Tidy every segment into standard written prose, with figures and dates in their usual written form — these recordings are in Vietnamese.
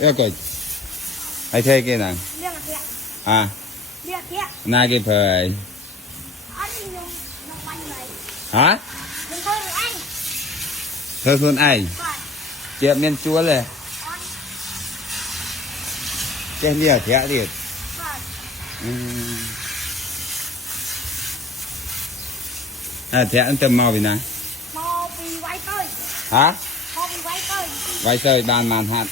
Ê coi. Hay thế kia nè. À. Na cái phơi. Hả? Thơ phương ai? Chị miên chúaเลยเจ๊เรียกแท้ดิแท้อันเต็มมาวินะมาปีไว้เตยฮะมาปีไว้เตยไว้เตยบานมานหัด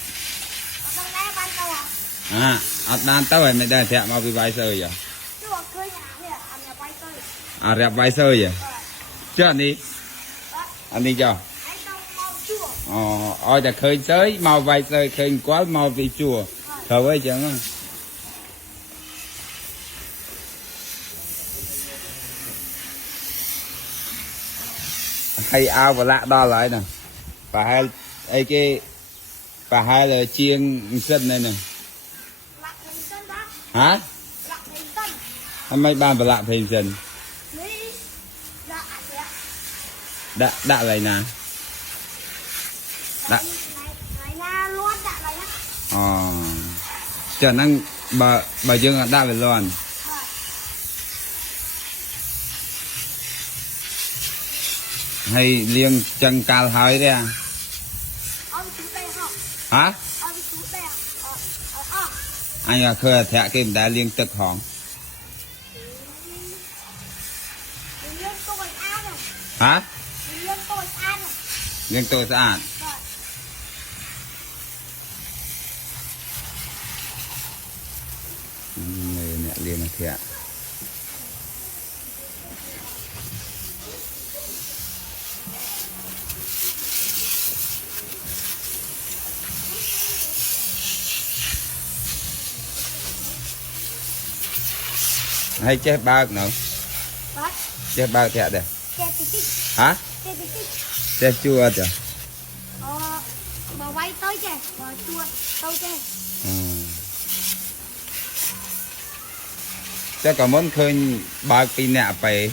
ต้องได้บานเตยอัดบานเตยไม่ได้แท้มาปีไว้เตยอ่ะชั่วเคยหาเนี่ยอันนี้ไว้เตยเรียบไว้เตยอ่ะเจ้านี้อันนี้เจ้าจะเคยเตยมาไว้เตยเคยกวาดมาปีชั่วเขาไว้จังhay ao và lạ đo lại nè và hai ấy cái và hai là chiên sân này nè hả mấy ban và lạ hình sân đã lại nè đã cho năng bà dương đã về luôn hay liêng chân cao hơi đấy à hả anh là khơi thẻ kim đã liêng tực hòn hả liêng tôi sẽ này mẹ liêng thẻ hay chế bao nữa chế bao thẻ đây hả chế chua chưa mà quay tới chứ mà chua đâu chứ chắc có muốn khơi bao kỳ nạ phải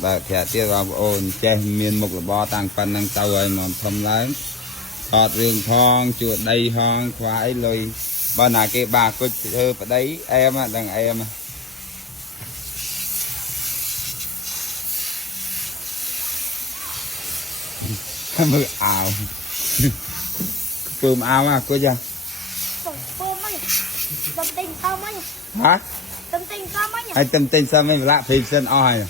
bao thẻ tiếp vào ôn chế miền mục là bo tăng phần năng tàu rồi mà thầm lắm thọt rừng thong chuột đầy hong khoái lôi bao nào cái bà cô thơ ở đấy em á đằng em mưa ảo phơm ảo à cô chưa tâm tình sao mấy hả tâm tình sao mấy hay tâm tình sao mấy lạ phim sân oi